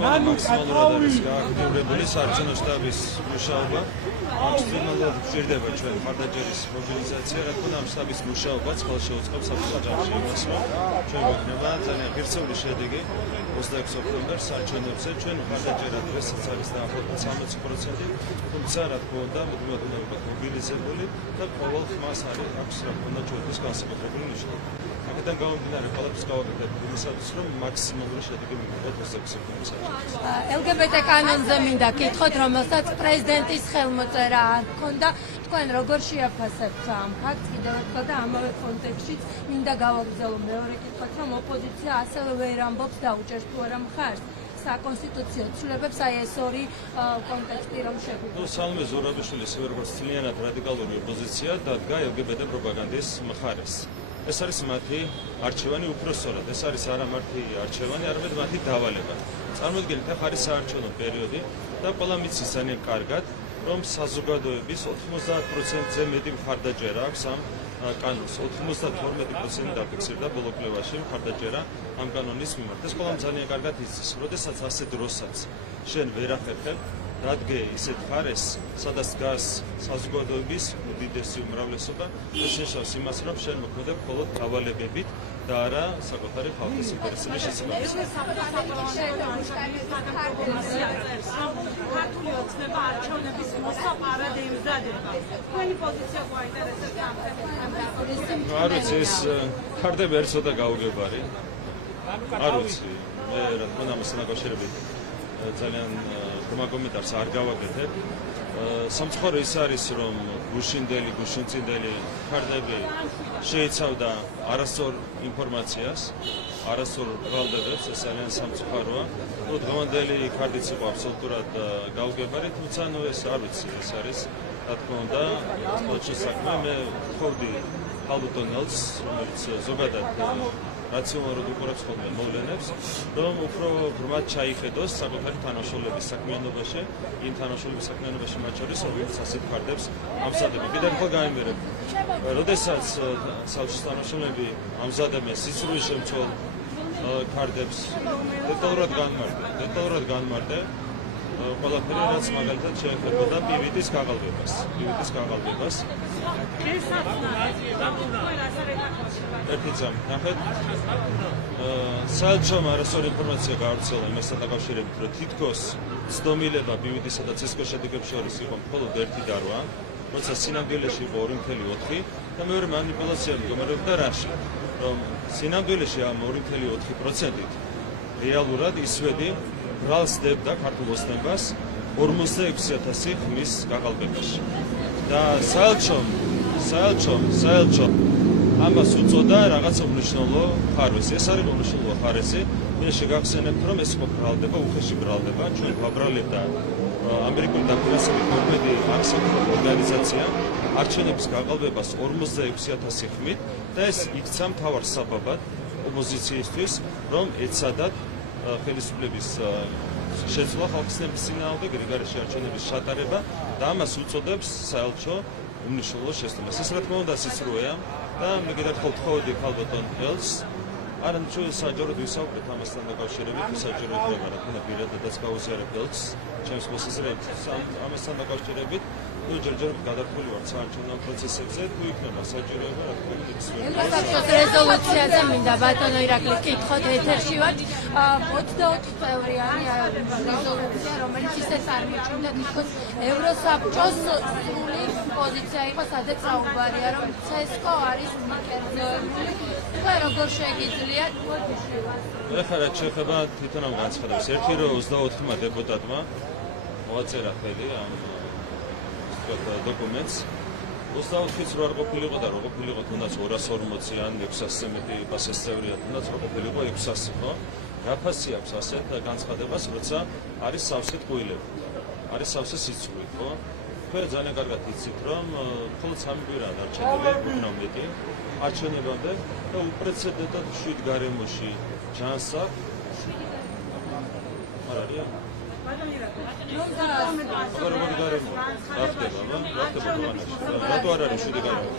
მაქსიმალურად არის გააქტიურებული საარჩევნო შტაბის მუშაობა. Максимალურად გვჭირდება ჩვენ მხარდაჭერის მობილიზაცია, რა თქმა უნდა, ამ შტაბის მუშაობაც ხელს შეუწყობს საბჭოთა ჯამში იმას, რომ ჩვენ გვექნება ძალიან ღირსეული შედეგი 26 ოქტომბერს საარჩევნოებზე. ჩვენ მხარდაჭერა დღესაც არის დაახლოებით 60%, თუმცა რა თქმა უნდა, მუდმივად მობილიზებული და ყოველ ხმას აქვს რა თქმა უნდა ჩვენთვის განსაკუთრებული ნიშანი. აქედან გამომდინარე, ყველაფერს გავაკეთებთ იმისათვის, რომ მაქსიმალური შედეგი მივიღოთ 26 ოქტომბერს. LGBT კანონზე მინდა გითხოთ, რომელსაც პრეზიდენტის ხელმოწერა არ ჰქონდა. თქვენ როგორ შეაფასებთ ამ ფაქტს? კიდევ ერთხელ და ამავე კონტექსტშიც მინდა გავაგრძელო მეორე კითხვაც, რომ ოპოზიცია ასევე ვერ ამბობს დაუჭერს თუ არა მხარს საკონსტიტუციო ცვლილებებს, აი ეს ორი კონტექსტი რომ შეგვიძლია. სალომე ზურაბიშვილი ისევე როგორც ძალიანად რადიკალური ოპოზიცია დადგა LGBT პროპაგანდის მხარეს. ეს არის მათი არჩევანი უпроსწორად. ეს არის არა მათი არჩევანი, არამედ მათი დავალება. წარმოიდგინეთ, ახლა არის საარჩევნო პერიოდი და ყველა მიცის ძალიან კარგად, რომ საზოგადოების 90%-ზე მეტი მხარდაჭერა აქვს ამ კანონს. 92% დაფიქსირდა ბოლო კვლევაში მხარდაჭერა ამ კანონის მიმართ. ეს ყველამ ძალიან კარგად იცის, როდესაც ასე დროსაც შენ ვერ ახერხებ დადგე ისეთ მხარეს, სადაც დგას საზოგადოების უდიდესი უმრავლესობა, ეს ნიშნავს იმას, რომ შენ მოქმედებ მხოლოდ დავალებებით და არა საკუთარი ხალხის ინტერესების შესაბამისად. ქართული ოცნება არჩევნების მოსაპარად ემზადება. თქვენი პოზიცია გვაინტერესებს ამ თემაზე. არ ვიცი, ეს ქარდები არის ცოტა გაუგებარი. არ ვიცი, მე რა თქმა უნდა ამასთან დაკავშირებით ძალიან ღრმა კომენტარს არ გავაკეთებ. სამწუხარო ის არის, რომ გუშინწინდელი ქარდები შეიცავდა არასწორ ინფორმაციას, არასწორ ბრალდებებს, ეს ძალიან სამწუხაროა. დღევანდელი ქარდიც იყო აბსოლუტურად გაუგებარი, თუმცა ეს არ ვიცი, ეს არის რა თქმა უნდა ყოველთვის საქმე. მე ვთხოვდი ხალბატონელს, რომელიც ზოგადად რაციონალურად უყურებს ხოლმე მოვლენებს, რომ უფრო ღრმად ჩაიხედოს საკუთარი თანაშრომლების საქმიანობაში, იმ თანაშრომლების საქმიანობაში მათ შორის, რომელიც ასეთ ქარდებს ამზადებენ. კიდევ ერთხელ გამიმერებ, როდესაც საბჭოს თანაშრომლები ამზადებენ სიცრუის შემცველ ქარდებს, დეტალურად განმარტე ყველაფერი, რაც მაგალითად შეეხებოდა პივიტის გაყალბებას. ერთი ძამ, ნახეთ, საელჩომ არასწორი ინფორმაცია გავრცელა იმასთან დაკავშირებით, რომ თითქოს ცდომილება პივიტისა და ცესკოს შედეგებს შორის იყო მხოლოდ 1 და 8, როცა სინამდვილეში იყო 2.4 და მეორე მანიპულაცია მდგომარეობდა რაში, რომ სინამდვილეში ამ 2.4%-ით რეალურად ისვედი ბრალს დებდა ქართულ ოცნებას 46,000 ხმის გაყალბებაში. და საელჩომ ამას უწოდა რაღაცა უმნიშვნელო ხარვესი. ეს არის უმნიშვნელო ხარვესი. მე შეგახსენებთ, რომ ეს ბრალდება, უხეში ბრალდება. ჩვენ ვაბრალებდა ამერიკული დაფინანსებით მორბედი არასაკუთრებო ორგანიზაცია არჩევნების გაყალბებას 46,000 ხმით და ეს იქცა მთავარ საბაბად ოპოზიციისთვის, რომ ეცადათ ხელისუფლების შეცვლა ხალხის წინააღმდეგ რეგარში არჩევნების ჩატარება და ამას უწოდებს საელჩო უმნიშვნელო შესწავლას. ეს რა თქმა უნდა სიცრუეა და მე კიდევ ერთხელ ვთხოვდი ხალბატონ ელს, არამედ ჩვენ საჯაროდ ვისაუბრეთ ამასთან დაკავშირებით, საჯარო იქნება რა თქმა უნდა პირადადაც გავუზიარებ ელს, ჩემს მოსაზრებით ამასთან დაკავშირებით. თუ ჯერჯერობით გადარქმული ვარ საარჩევნო პროცესებზე, თუ იქნება საჭიროება, რა თქმა უნდა, ევროსაბჭოს რეზოლუციაზე მინდა ბატონო ირაკლი გითხოთ, ეთერში ვართ. 24 წევრიანი რეზოლუცია, რომელიც ისეთ არ მიჩნდა თითქოს ევროსაბჭოს სრული პოზიცია იყო, სადაც საუბარია, რომ ცესკო არის მიკერძოებული. თქვენ როგორ შეგიძლიათ მოდი? ეხლა რაც შეეხება თვითონ ამ განცხადებას, ერთი რომ 24-მა დეპუტატმა მოაწერა ხელი ამ დოკუმენტს 24-იც რო არ ყოფილიყო და რო ყოფილიყო თუნდაც 240 ან 600-ზე მეტი პასეს წევრია, თუნდაც რო ყოფილიყო 600, ხო? რა ფასი აქვს ასეთ განცხადებას, როცა არის სავსე ტყუილები, არის სავსე სიცრუე, ხო? თქვენ ძალიან კარგად იცით, რომ მხოლოდ 3 კვირაა დარჩენილი, უკნავ მეტი არჩევნებამდე და უპრეცედენტად შვიდ გარემოში ჯანსაღ არ არის? როგორ გარემო? რა ხდება ქვეყანაში? რატო არ არის შვიდი გარემო?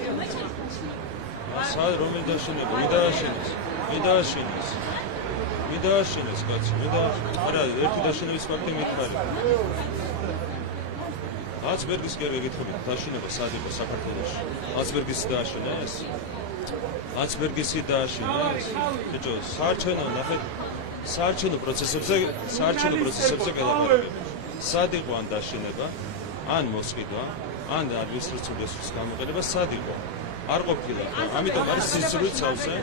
რომელი დაშინება? ვინ დააშენეს კაცი, არა, ერთი დაშენების ფაქტი მითხარი. აცბერგის კი არ გეკითხებით, დაშენება სად იყო საქართველოში? აცბერგისი დააშენეს? აცბერგისი დააშენეს? ბიჭო, საარჩევნო პროცესებზე გელაპარაკებით. სად იყო ან დაშენება, ან მოსყიდვა, ან ადმინისტრაციული რესურსის გამოყენება, სად იყო? არ ყოფილა. ამიტომ არის სიცრუით სავსე.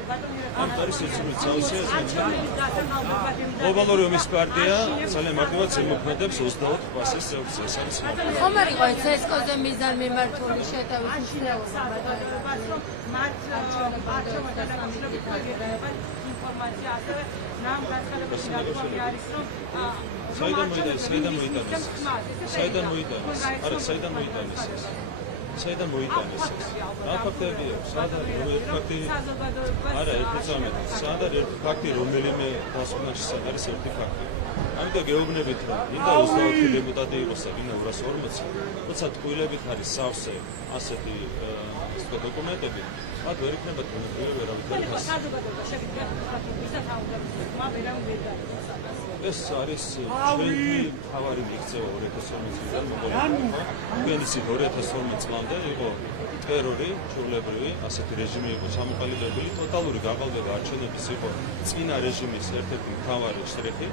გლობალური ომის პარტია ძალიან მარტივად ზემოქმედებს 24 პასის წევრს. ეს არის ხომ არ იყო ცესკოზე მიზან მიმართული შეტევის მცდელობა? ინფორმაცია ასევე რამ განცხადებაში ნათქვამი არის რომ საიდან მოიტანეს? არა, საიდან მოიტანეს ეს? საიდან მოიტანეს ეს? რა ფაქტები აქვს? სად არის რომელი ფაქტი? არა, სად არის ერთი ფაქტი, რომელიმე დასკვნაში სად არის ერთი ფაქტი? ამიტომ გეუბნებით, რომ მინდა 24 დეპუტატი იყოს და ვინა 240, როცა ტყუილებით არის სავსე ასეთი დოკუმენტები, მათ ვერ იქნება თქვენები ვერავითარი ეს არის ჩვენი თავარი მიღწევა 2012 წლიდან მოყოლებული. თქვენი სიტ 2012 წლამდე იყო ტერორი, ჩვეულებრივი, ასეთი რეჟიმი იყო ჩამოყალიბებული, ტოტალური გაყალბება არჩევნების იყო წინა რეჟიმის ერთ-ერთი მთავარი შტრიხი.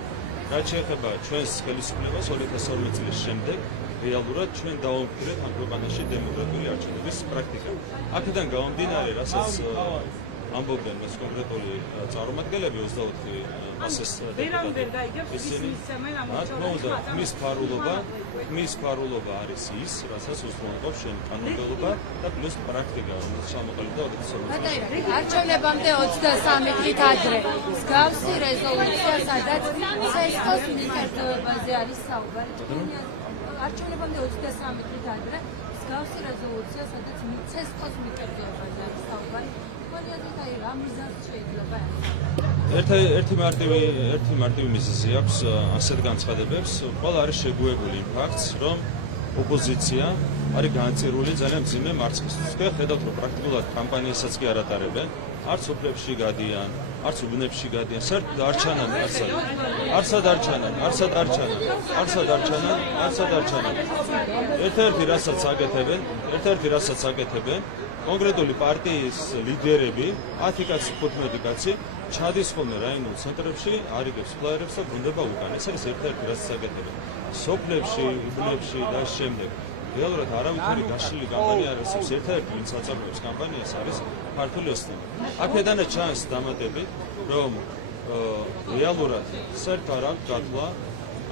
რაც შეეხება ჩვენს ხელისუფლებას 2012 წლის შემდეგ, რეალურად ჩვენ დავამკვიდრეთ ამ ქვეყანაში დემოკრატიული არჩევნების პრაქტიკა. აქედან გამომდინარე, რასაც ამბობდნენ ეს კონკრეტული წარმომადგენლები 24 პასეს მის ფარულობა არის ის, რასაც უსწრაფობს შენ კანონმდებლობა და პლუს პრაქტიკა, რომელიც ჩამოყალიბდა 2012 არჩევნებამდე 23 დღით ადრე მსგავსი რეზოლუცია, სადაც ცესკოს მიკერძოებაზე არის საუბარი. არჩევნებამდე 23 დღით ადრე მსგავსი რეზოლუცია, სადაც ცესკოს მიკერძოებაზე არის საუბარი. რა მიზანს შეიძლება? ერთი მარტივი მიზეზი აქვს ასეთ განცხადებებს. ყველა არის შეგუებული იმ ფაქტს, რომ ოპოზიცია არის განაწილებული ძალიან მძიმე მარცხისთვის. ხედავთ, რომ პრაქტიკულად კამპანიასაც კი არ ატარებენ, არც უფლებში გადიან, არც უბნებში გადიან, საერთოდ არ ჩანან არცად არ ჩანან. ერთ-ერთი რასაც აკეთებენ, კონკრეტული პარტიის ლიდერები, 10 კაცი, 15 კაცი, ჩადის ხოლმე რაიონულ ცენტრებში, არიგებს ფლაიერებს და ბრუნდება უკან. ეს არის ერთ-ერთი რასაც აკეთებენ. სოფლებში, უბნებში და შემდეგ. რეალურად არავითარი გაშლილი კამპანია არ არსებობს. ერთ-ერთი, ვინც აწარმოებს კამპანიას, არის ქართული ოსტანი. აქედანაც ჩანს დამატებით, რომ რეალურად საერთოდ არ აქვს გათვლა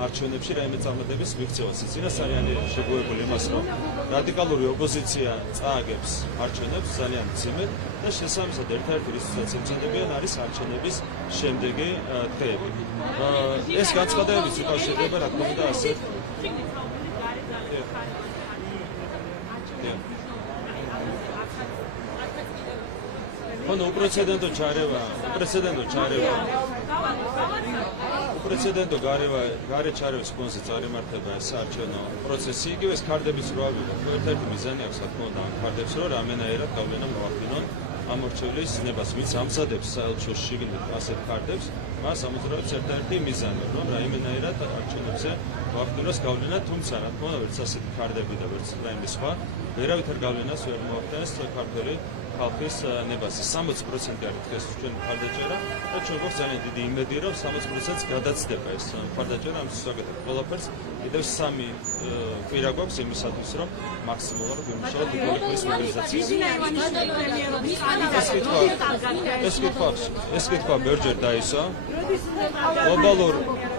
არჩევნებში რაიმე წარმატების მიღწევას. წინასწარი შეგუებული იმას, რომ რადიკალური ოპოზიცია წააგებს არჩევნებს ძალიან მძიმედ და შესაბამისად ერთ-ერთი რისთვისაც ემზადებიან არის არჩევნების შემდეგი დღეები. ეს განცხადებებიც უკავშირდება, რა თქმა უნდა, ასეთ ხონო უპრეცედენტო გარე ჩარევის ფონზე წარიმართება ეს საარჩევნო პროცესი. იგივე ეს ქარდების რვა ვიღო. ერთ-ერთი მიზანი აქვს, რა თქმა უნდა, ამ ქარდებს რომ რამენაერად გავლენა მოახდინონ ამორჩევლის ნებას, ვინც ამზადებს საელჩოს შიგნით ასეთ ქარდებს, მას ამოძრავებს ერთ-ერთი მიზანი, რომ რაიმენაერად არჩევნებზე მოახდინოს გავლენა, თუმცა რა თქმა უნდა, ვერც ასეთი ქარდები და ვერც რაიმე სხვა ვერავითარ გავლენას ვერ მოახდენს ქართველი ხალხის ნებას. 60% არის დღეს ჩვენ მხარდაჭერა და ჩვენ გვაქვს ძალიან დიდი იმედი, რომ 60%-ს გადაცდება ეს მხარდაჭერა ამ საკითხად. ყველაფერს კიდევ 3 კვირა გვაქვს იმისათვის, რომ მაქსიმალურად ვიმუშაოთ კოლექტივის მობილიზაციას. ეს კითხვა ბევრჯერ დაისვა.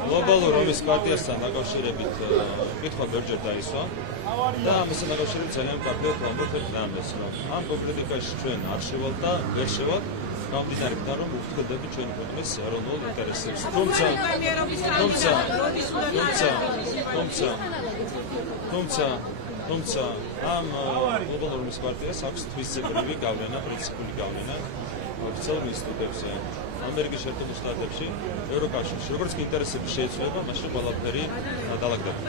გლობალურ ომის პარტიასთან დაკავშირებით კითხვა ბევრჯერ დაისვა. და ამასთან დაკავშირებით ძალიან კარგად ვამბობთ რამეს, რომ ამ კონკრეტიკაში ჩვენ არ შევალთ და ვერ შევალთ, გამომდინარე იქიდან, რომ უხდებით ჩვენი ქვეყნის ეროვნულ ინტერესებს. თუმცა ამ გლობალურ ომის პარტიას აქვს თვისებრივი გავლენა, პრინციპული გავლენა ოფიციალურ ინსტიტუტებზე, ამერიკის შეერთებულ შტატებში, ევროკავშირში. როგორც კი ინტერესები შეიცვლება, მაშინ ყველაფერი დალაგდება.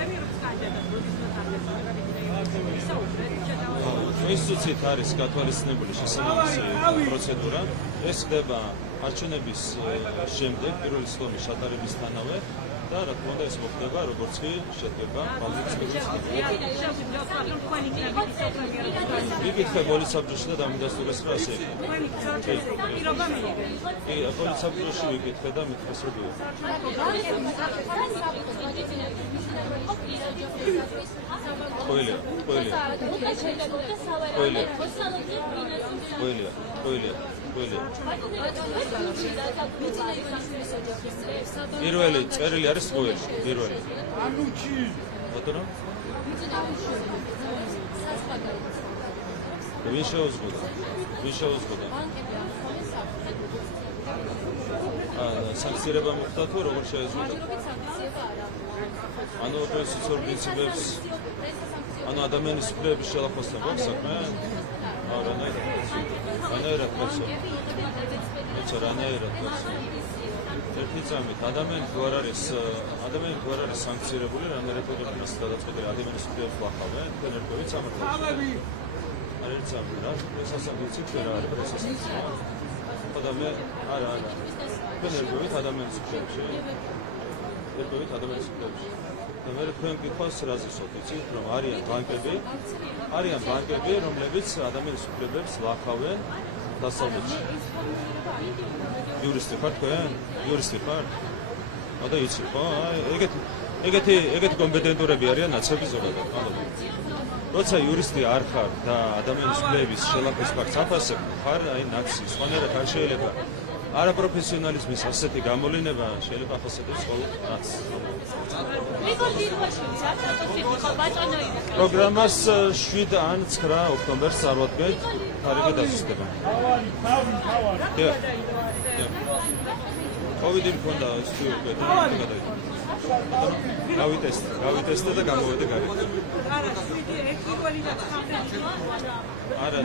ინსტიტუციით არის გათვალისწინებული შესაბამისი პროცედურა. ეს ხდება არჩევნების შემდეგ პირველი სხდომის ჩატარებისთანავე და რა თქმა უნდა ეს მოხდება როგორც კი შედგება პალატის მიკითხე პოლიცსაბჭოში და დამიდასტურეს რა ასე პოლიცსაბჭოში ვიკითხე და მითხრეს რომ პირველი წერილი არის პირველი ბატონო ვინ შეუზღუდა სანქცირება მოხდა თუ როგორ შეეზღუდა ანუ ოპოზიციურ პრინციპებს ანუ ადამიანის უფლებების შელახოსთან გვაქვს საქმე რანაირად ერთი წამით ადამიანი თუ არ არის სანქცირებული რანაირად უნდა გადაწყვეტილი ადამიანის უფლებებს ლახავენ თქვენ ერთობით სამართალში არ ერთ წამით რა ეს ასამბლეიცით ვერ არის პრესასანქცია ხოდა მე არა თქვენ ერთობით ადამიანის უფლებებში და მე თქვენ კითხვას რაზე ვსვათ იცით რომ არიან ბანკები რომლებიც ადამიანის უფლებებს ლახავენ დასავლეთში იურისტი ხარ თქვენ? იურისტი ხარ? და იცი ხო? ეგეთი კომპეტენტურები არიან ნაცები ზოგადად. როცა იურისტი არ ხარ და ადამიანის უფლების შელახვის ფაქტს აფასებ, ხარ აი ნაცი, სხვანაირად არ შეიძლება. არაპროფესიონალიზმის ასეთი გამოვლინება შეიძლება ახასიათოს ყოველ რას. პროგრამას 7 ან 9 ოქტომბერს წარვადგენთ თარიღი დასუსტება. COVID მქონდა ის უკვე გადაიწყო. გავიტესტე და გამოვედი გარეთ. არა,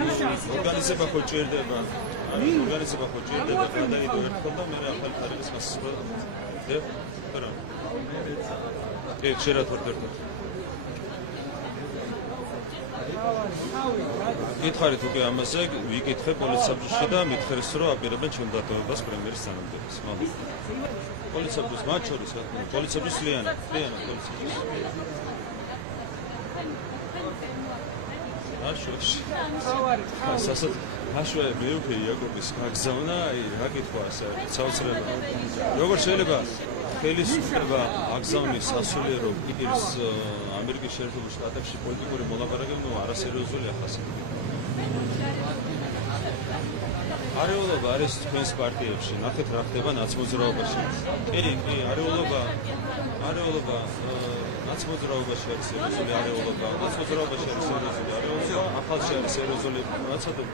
ორგანიზება ხო ჭირდება. გადაიდო ერთხელ და მე ახალი თარიღის გასასწრად. რა. შეიძლება თორდერდა. გითხარით უკვე ამაზე, ვიკითხე პოლიცსაბჭოში და მითხრეს რომ აპირებენ ჩემ დატოვებას პრემიერის თანამდებობას. პოლიცსაბჭოს მათ შორის რა თქმა უნდა, პოლიცსაბჭოს ლიანა პოლიცსაბჭოს. საერთოდ მეუფე იაკობის გაგზავნა, რა კითხვა ასე, საოცრება. როგორ შეიძლება ხელისუფლება აგზავნის სასულიერო კიდის ამერიკის შეერთებულ შტატებში პოლიტიკური მოლაპარაკება არასერიოზული ახასიათებთ. არეულობა არის თქვენს პარტიებში, ნახეთ რა ხდება ნაცმოძრაობაში. კი, არეულობა ნაცმოძრაობაში არის სერიოზული არეულობა, ახალში არის სერიოზული რაცოდე.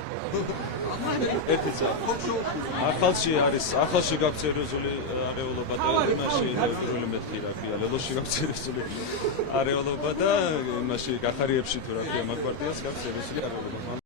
ახალში გაქვს სერიოზული არეულობა და იმაში პირველი მეთქი რა ქვია, ლელოში გაქვს სერიოზული არეულობა და იმაში გახარიებში თუ რა ქვია, მაგ პარტიას გაქვს სერიოზული არეულობა.